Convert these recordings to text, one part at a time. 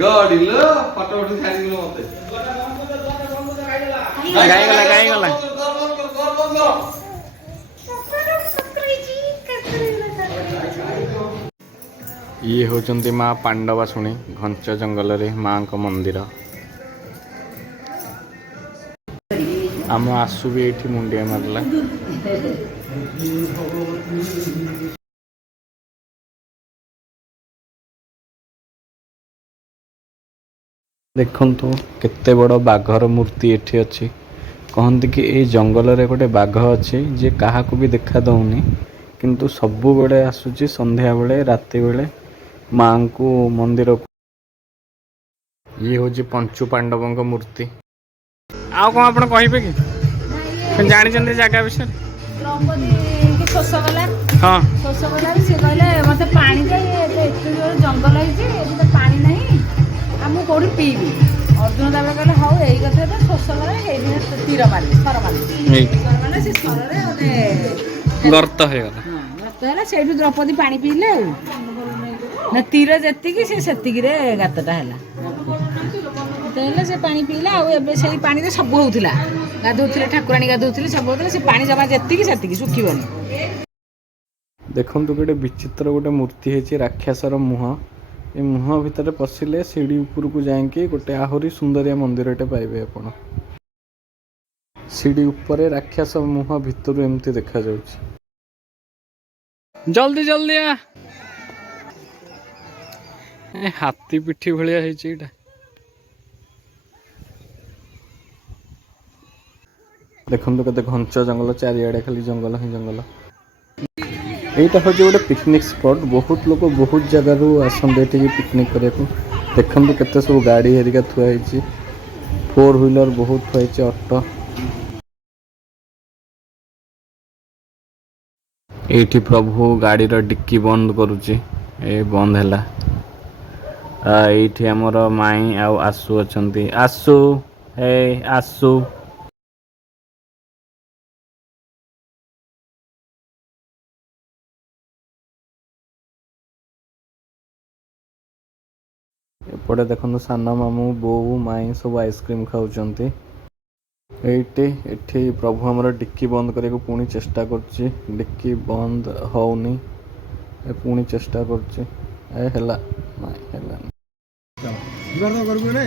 गडिलो फटो उठी छाडिदिनु मते गाई गला ये होचंती माँ पांडवा शुणी घंच जंगल रे माँ को मंदिर आम आसु भी ये मुंडिया मारला देखंतु केते बड़ बाघर मूर्ति एठी अछि कहंती कि ए जंगल रे गोटे बाघ अछि जे काहा को भी देखा दउनी किंतु सबु बेले आसुची संध्या बेले राति बेले माँ को मंदिर को ये होची पंचु पांडवों का मूर्ति आउ कोन आपण कहिबे कि जानि जंदे जागा विषय द्रौपदी के शोष गला हां शोष गला से कहले मते पानी दे एते जंगल है जे एते पानी नहीं हम कोडी पीबी अर्जुन दाबे कहले हाउ एई कथा तो शोष गला हे दिन तीर मारी सर माने से सर रे ओने गर्त हे गला हां गर्त हैला सेठु द्रौपदी पानी पीले ना तीर जेति कि से सेति कि रे गातटा हैला तेले से पानी पीला आ एबे सेही पानी रे सब होउथिला गाधोथिले ठाकुरानी गाधोथिले सब होउथिले से पानी जमा जेति कि सेति कि सुखिबनी देखंतु गोटे विचित्र गोटे मूर्ति है राक्षसर मुह ए मुह भितर पशिले सीढ़ी ऊपर को जाएंगे गोटे आहुरी सुंदरिया मंदिरटे पाइबे आपण सीढ़ी ऊपर राक्षस मुह भितर एमती देखा जाउछि जल्दी जल्दी आ ए हाथी पिठी भलिया हेछि एटा देखंतु कते घंच जंगल चारिआडे खाली जंगल ही जंगल एटा हो गोटे पिकनिक स्पॉट बहुत लोग बहुत जगह आसते पिकनिक करने को देखते केते सब गाड़ी हेरिका थुआ है 4 व्हीलर बहुत थुआ है ऑटो एठी प्रभु गाड़ी रो डिक्की बंद करुची ए बंद हैला एठी हमर माई आ आसु अछंती आसु हे आसु एपटे देखो सान मामू बो माई सब आइसक्रीम खाऊंचे एठी प्रभु हमर डिक्की बंद करने को पुणी चेष्टा करछि डिक्की बंद होउनी पुणी चेष्टा करछि ए हैला माई हैला जीवन तो करबो रे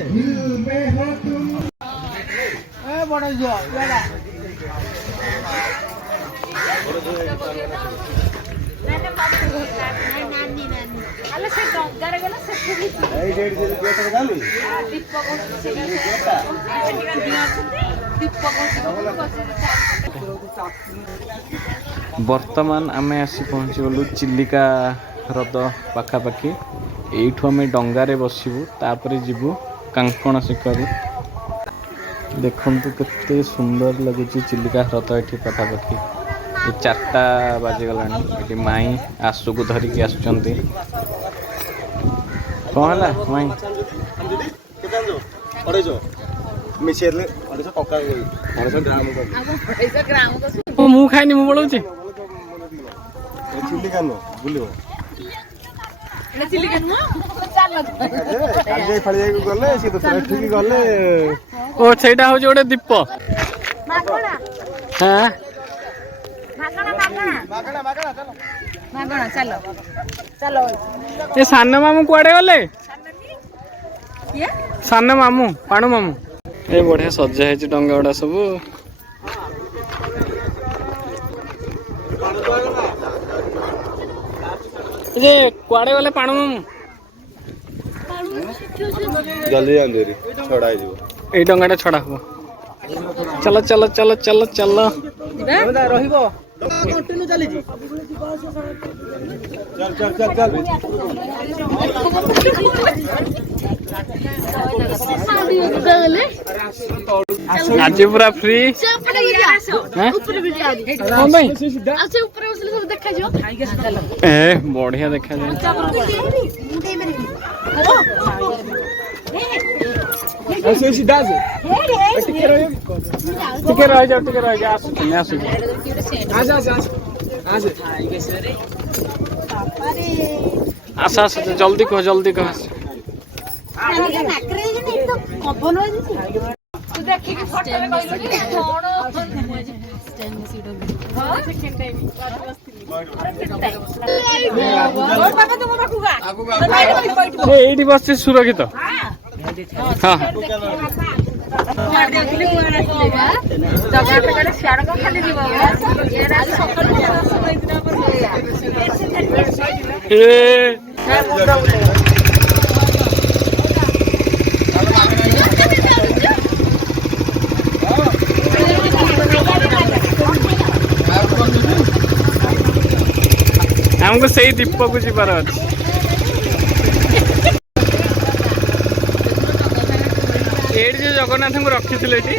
ए बड़ जो याडा अले से डंगारे गेला से खुली ए डेट जे गेट गाली दीपक से दीपक वर्तमान आमे आसी पहुँची गलु चिलिका ह्रद पाखापाखि एठू आम डंगारे बसबू तापर जीवु कांकण शिखर देखंतु केते सुंदर लगुच चिलिका ह्रद एठी पाखापाखि 4टा बाजिगलानी एठी माई आसु को धरिकी आसुचंती कौन है माई मु खाइनी मु बोलौची चिल्ली कानो बुलियो ले चिल्ली कानो चल काजे फळी गले से तो ठीक गले ओ छैटा हो जोडे दीप मागणा हां मागणा चलो चलो ए सान मामू कुआडे गले ये सान मामू पाणु मामू ए बढ़िया सजा है डंगा गुड़ा सब जे कुआडे गले पाणु मामू जल्दी अंधेरी छड़ा है जो ए डंगाटा छड़ा हो चलो चलो चलो चलो चलो रहिबो कंटिन्यू चली जी चल चल चल चल आज पूरा फ्री ए बढ़िया देखा जाए ସେ ସିଧା ଆସେ ଟିକେ ରହିଯାଅ ଟିକେ ରହିଯାଅ ଆସୁଛି ଆସୁଛି ଆସେ ଆସେ ଆସେ ଆସ ଆସ ଜଲ୍ଦି କହ ଜଲ୍ଦି କହ ଆସ। ଦେଖିକି ଫଟୋରେ କହିଲୁ କି ଏଇଠି ବସିଛି ସୁରକ୍ଷିତ। ହଁ ଆମକୁ ସେଇ ଦୀପକୁ ଯିବାର ଅଛି। ଏଇଠି ଯେ ଜଗନ୍ନାଥଙ୍କୁ ରଖିଥିଲେ ଏଠି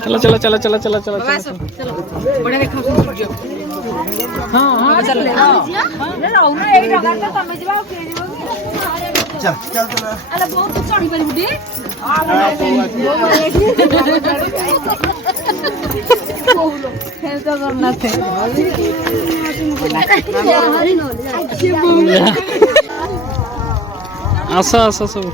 चलो चलो चलो चलो चलो चलो चलो चलो आस आस सब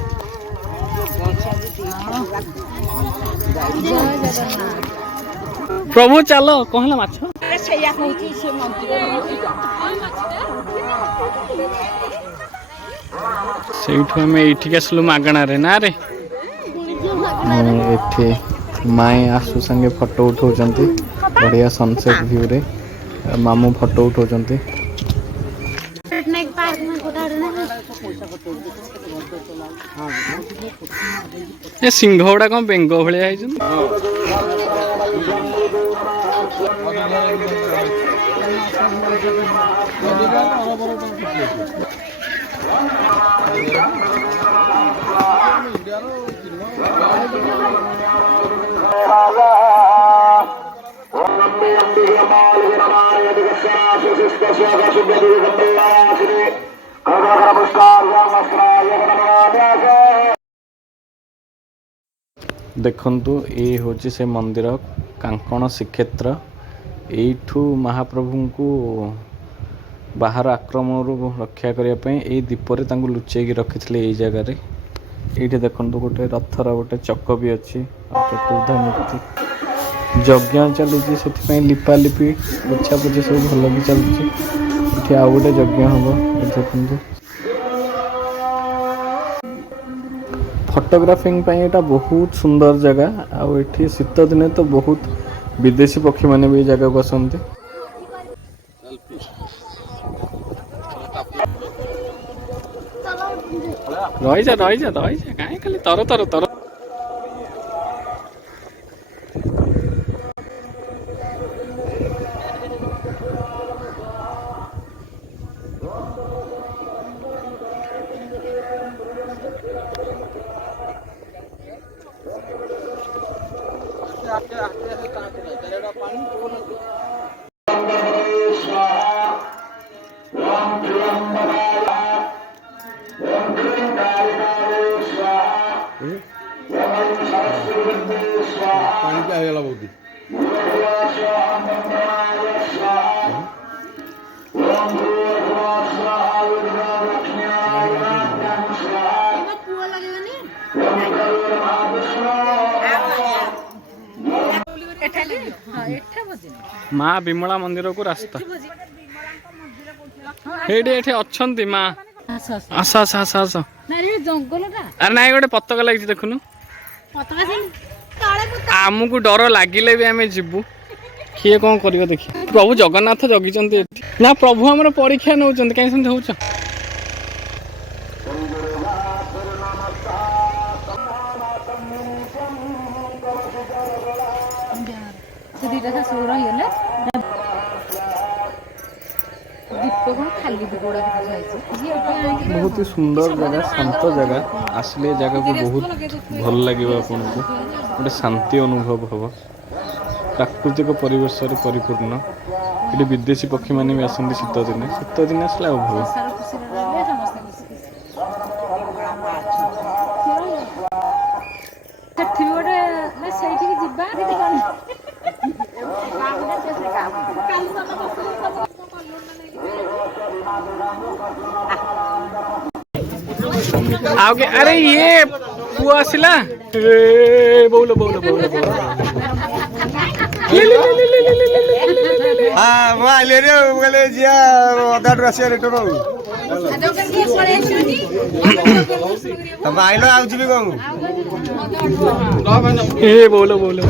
प्रभु चलो कहला माछ ସେଇଠୁ ଆମେ ଏଇଠିକି ଆସିଲୁ ମାଗଣାରେ ନା ରେ ଏଠି ମାଇଁ ଆସୁ ସାଙ୍ଗେ ଫଟୋ ଉଠାଉଛନ୍ତି ବଢ଼ିଆ ସନସେଟ୍ ଭ୍ୟୁରେ ମାମୁଁ ଫଟୋ ଉଠାଉଛନ୍ତି। ଏ ସିଂହ ଗୁଡ଼ା କ'ଣ ବେଙ୍ଗ ଭଳିଆ ହେଇଛନ୍ତି। ଦେଖନ୍ତୁ ଏ ହେଉଛି ସେ ମନ୍ଦିର କାଙ୍କଣ ଶ୍ରୀକ୍ଷେତ୍ର। ଏଇଠୁ ମହାପ୍ରଭୁଙ୍କୁ ବାହାର ଆକ୍ରମଣରୁ ରକ୍ଷା କରିବା ପାଇଁ ଏଇ ଦୀପରେ ତାଙ୍କୁ ଲୁଚେଇକି ରଖିଥିଲେ ଏଇ ଜାଗାରେ। ଏଇଠି ଦେଖନ୍ତୁ ଗୋଟେ ରଥର ଗୋଟେ ଚକ ବି ଅଛି ଚତୁର୍ଦ୍ଧା ମୂର୍ତ୍ତି ଯଜ୍ଞ ଚାଲିଛି ସେଥିପାଇଁ ଲିପାଲିପି ପୋଛାପୋଛି ସବୁ ଭଲ ବି ଚାଲିଛି। ଏଠି ଆଉ ଗୋଟେ ଯଜ୍ଞ ହବ ଦେଖନ୍ତୁ। ଫଟୋଗ୍ରାଫିଂ ପାଇଁ ଏଇଟା ବହୁତ ସୁନ୍ଦର ଜାଗା ଆଉ ଏଠି ଶୀତ ଦିନେ ତ ବହୁତ ବିଦେଶୀ ପକ୍ଷୀମାନେ ବି ଏଇ ଜାଗାକୁ ଆସନ୍ତି। ରହିଯା ରହିଯା ରହିଯା କାହିଁ ଖାଲି ତର ତର ତର ମା ବିମଳା ମନ୍ଦିରକୁ ରାସ୍ତା ଏଇଠି ଏଠି ଅଛନ୍ତି ମା। ଆସ ଆସ ଆସ ଆସ ଆରେ ନାଇଁ ଗୋଟେ ପତାକା ଲାଗିଛି ଦେଖୁନୁ। ଆମକୁ ଡର ଲାଗିଲେ ବି ଆମେ ଯିବୁ କିଏ କ'ଣ କରିବ ଦେଖି। ପ୍ରଭୁ ଜଗନ୍ନାଥ ଜଗିଛନ୍ତି ଏଠି ନା ପ୍ରଭୁ ଆମର ପରୀକ୍ଷା ନେଉଛନ୍ତି କାହିଁ ସେମିତି ହଉଛ। ଦେଖା ସବୁ ରହିଗଲେ ଦୀପ କଣ ଖାଲି ଦୀପ ଗୁଡା ଯାଇଛି ବହୁତ ହି ସୁନ୍ଦର ଜାଗା, ଶାନ୍ତ ଜାଗା। ଆସିଲେ ଏ ଜାଗାକୁ ବହୁତ ଭଲ ଲାଗିବ ଆପଣଙ୍କୁ, ଗୋଟେ ଶାନ୍ତି ଅନୁଭବ ହେବ। ପ୍ରାକୃତିକ ପରିବେଶରେ ପରିପୂର୍ଣ୍ଣ। ଏଠି ବିଦେଶୀ ପକ୍ଷୀମାନେ ବି ଆସନ୍ତି ଶୀତ ଦିନେ ଆସିଲେ ଆଉ ଭଲ। ସଂସାର ଖୁସିରେ ରହିଲେ ସମସ୍ତେ ଖୁସି। ସେଠି ବି ଗୋଟେ ନା ସେଇଠିକି ଯିବା ଆଉ ଆରେ ଇଏ ପୁଅ ଆସିଲା। ବୋଉଲ ବୋଉଲ ବୋଉଲ ବୋଉଲ। ହଁ ମୁଁ ଆଇଲି ରେ କହିଲେ ଯିଆ ଅଧାଟୁ ଆସିବା ରିଟର୍ନ ଆଉ ତମେ ଆଇଲ ଆଉ ଯିବି କଣ ଏ ବୋଉଲ ବୋଉଲ।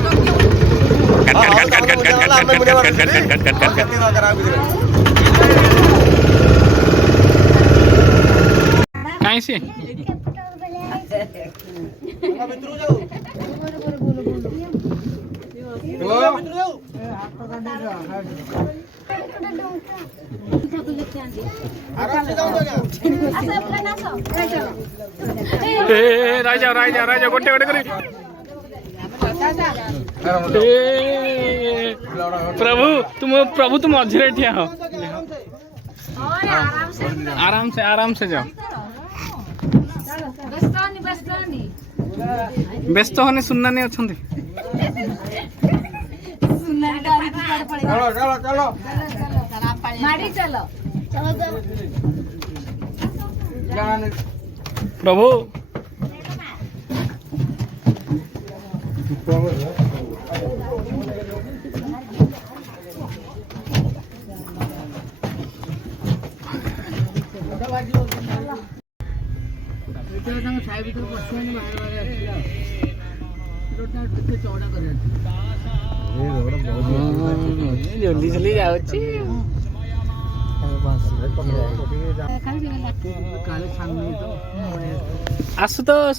କାଇଁ ସିଏ ରହିଯାଅ ଗୋଟେ ଗୋଟେ କରି। प्रभु तुम मझे ठिया हो। आराम से जाओ। व्यस्त होने सुनना नहीं अच्छे। प्रभु जल्दी चली जाओ। आशुतोष